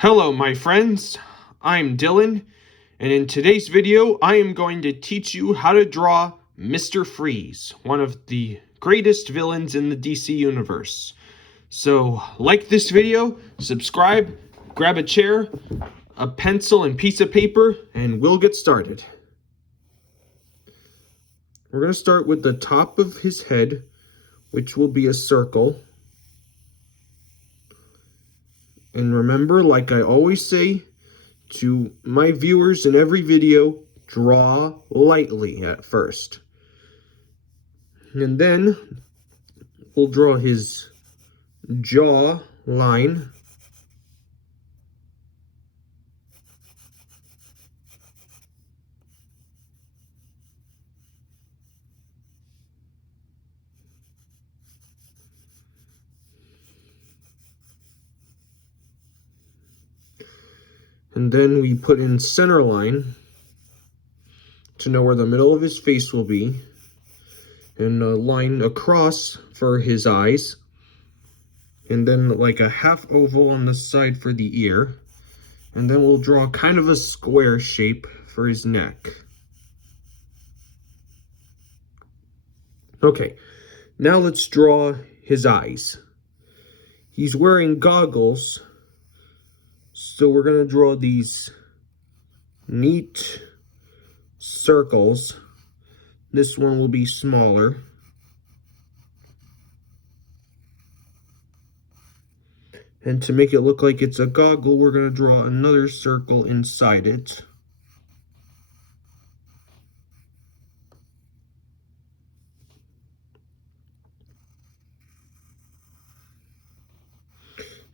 Hello my friends, I'm Dylan, and in today's video I am going to teach you how to draw Mr. Freeze, one of the greatest villains in the DC universe. So like this video, subscribe, grab a chair, a pencil and piece of paper, and we'll get started. We're going to start with the top of his head, which will be a circle. And remember, like I always say to my viewers in every video, draw lightly at first. And then we'll draw his jaw line. And then we put in center line to know where the middle of his face will be. And a line across for his eyes. And then like a half oval on the side for the ear. And then we'll draw kind of a square shape for his neck. Okay, now let's draw his eyes. He's wearing goggles, so we're going to draw these neat circles. This one will be smaller. And to make it look like it's a goggle, we're going to draw another circle inside it.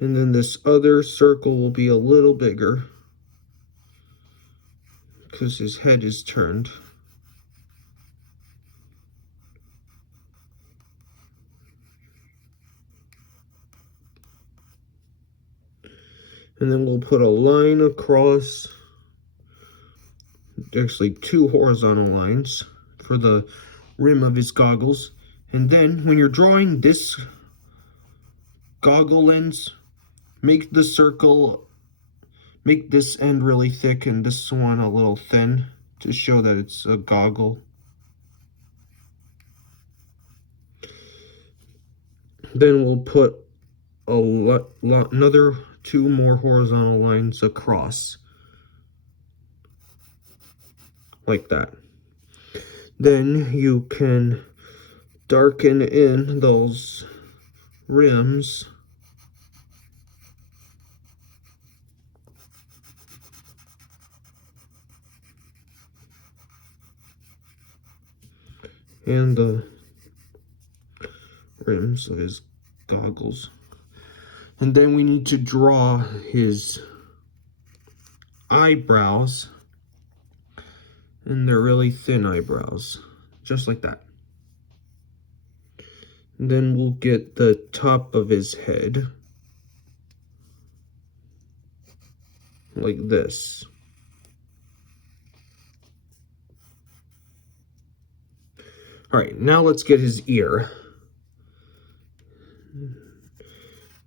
And then this other circle will be a little bigger because his head is turned. And then we'll put a line across, actually two horizontal lines for the rim of his goggles. And then when you're drawing this goggle lens, make the circle, make this end really thick and this one a little thin to show that it's a goggle. Then we'll put another two more horizontal lines across, like that. Then you can darken in those rims. And the rims of his goggles. And then we need to draw his eyebrows. And they're really thin eyebrows, just like that. And then we'll get the top of his head, like this. Alright, now let's get his ear.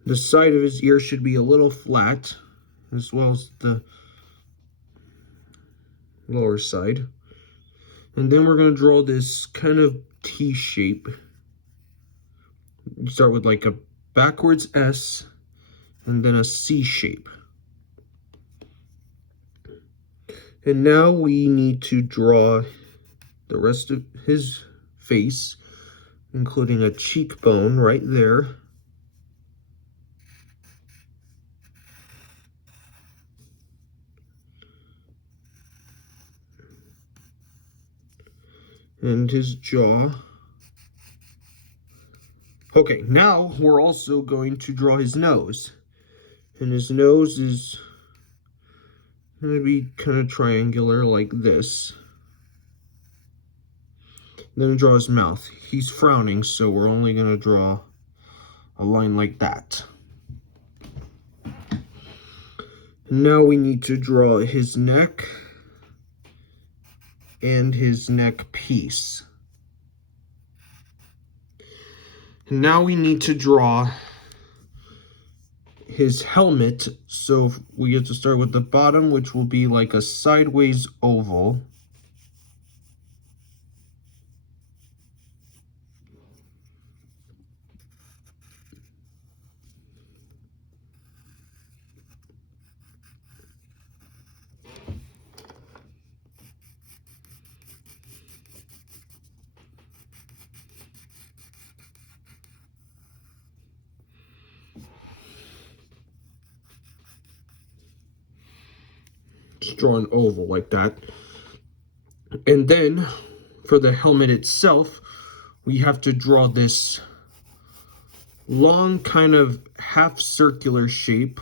The side of his ear should be a little flat, as well as the lower side. And then we're going to draw this kind of T shape. You start with like a backwards S, and then a C shape. And now we need to draw the rest of his face, including a cheekbone right there. And his jaw. Okay, now we're also going to draw his nose. And his nose is going to be kind of triangular like this. Then draw his mouth. He's frowning, so we're only going to draw a line like that. Now we need to draw his neck and his neck piece. Now we need to draw his helmet. So we have to start with the bottom, which will be like a sideways oval. Just draw an oval like that. And then for the helmet itself, we have to draw this long kind of half circular shape.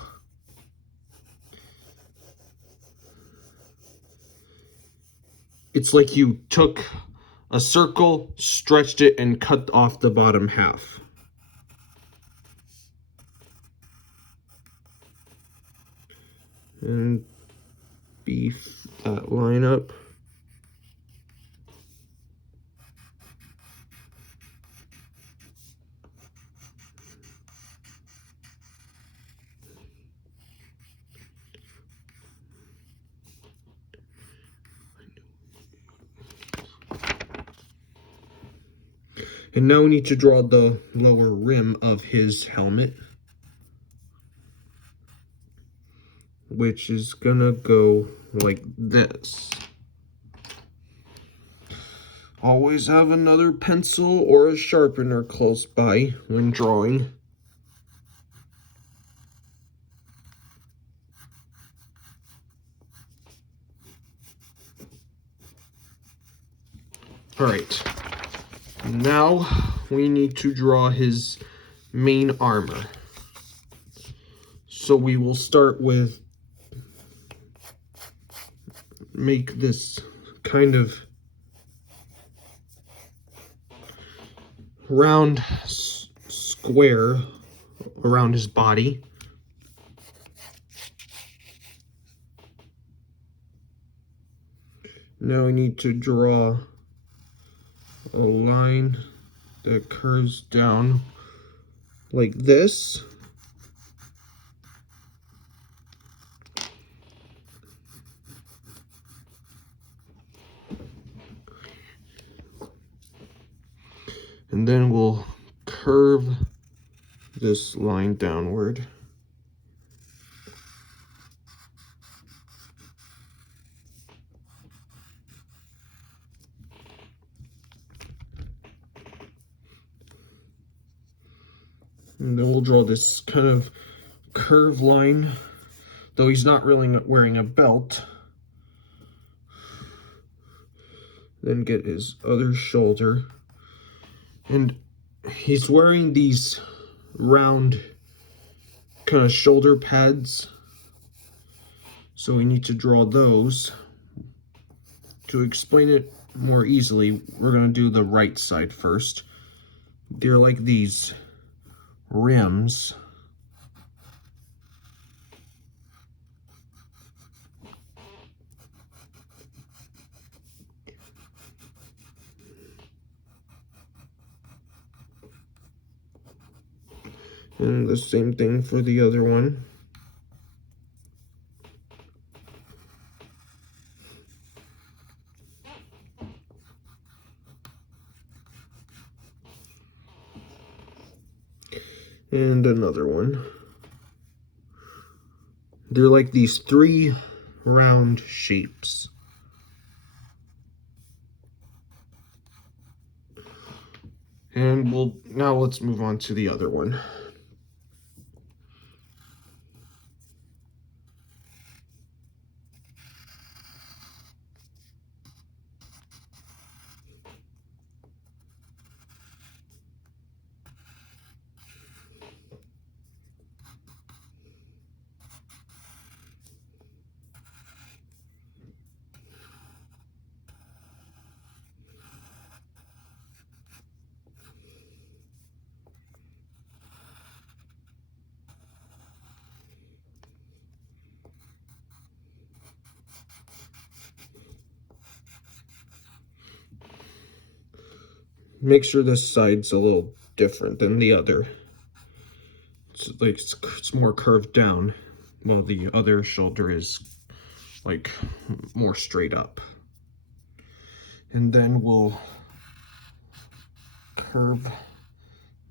It's like you took a circle, stretched it, and cut off the bottom half. And beef that line up. And now we need to draw the lower rim of his helmet, which is gonna go like this. Always have another pencil or a sharpener close by when drawing. All right. Now we need to draw his main armor. So we will start with make this kind of round square around his body. Now we need to draw a line that curves down like this. And then we'll curve this line downward. And then we'll draw this kind of curved line, though he's not really wearing a belt. Then get his other shoulder. And he's wearing these round kind of shoulder pads. So we need to draw those. To explain it more easily, we're going to do the right side first. They're like these rims. And the same thing for the other one. And another one. They're like these three round shapes. And now let's move on to the other one. Make sure this side's a little different than the other. It's like it's more curved down, while the other shoulder is like more straight up. And then we'll curve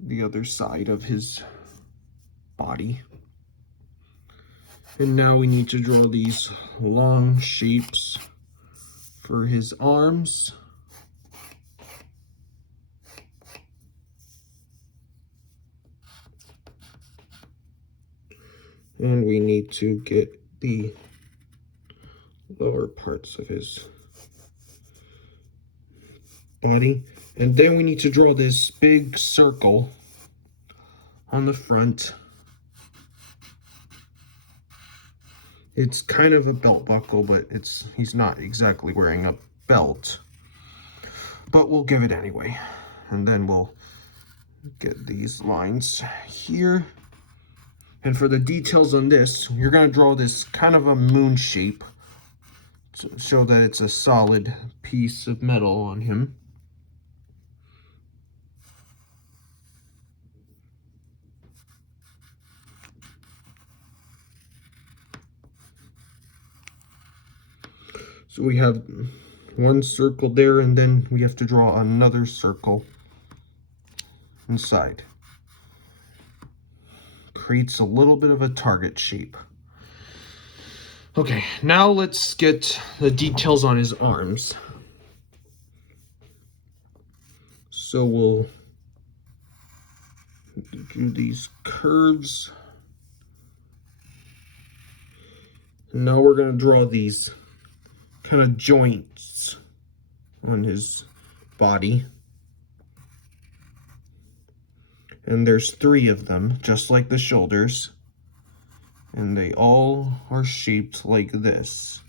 the other side of his body. And now we need to draw these long shapes for his arms. And we need to get the lower parts of his body. And then we need to draw this big circle on the front. It's kind of a belt buckle, but he's not exactly wearing a belt. But we'll give it anyway. And then we'll get these lines here. And for the details on this, you're going to draw this kind of a moon shape to show that it's a solid piece of metal on him. So we have one circle there, and then we have to draw another circle inside. Creates a little bit of a target shape. Okay, now let's get the details on his arms. So we'll do these curves. And now we're going to draw these kind of joints on his body. And there's 3 of them, just like the shoulders. And they all are shaped like this.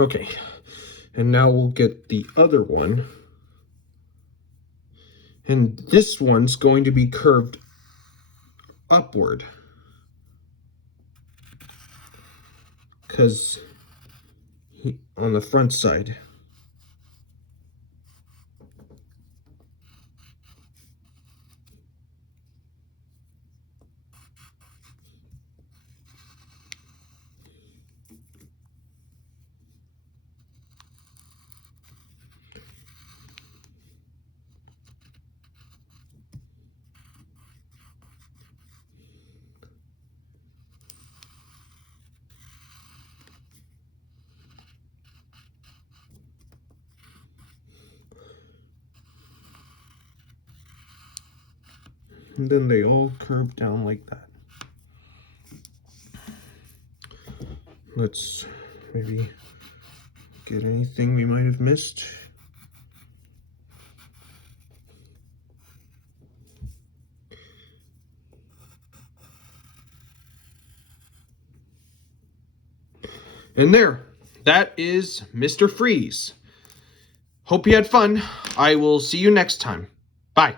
Okay, and now we'll get the other one. And this one's going to be curved upward, because on the front side. And then they all curve down like that. Let's maybe get anything we might have missed. And there, that is Mr. Freeze. Hope you had fun. I will see you next time. Bye.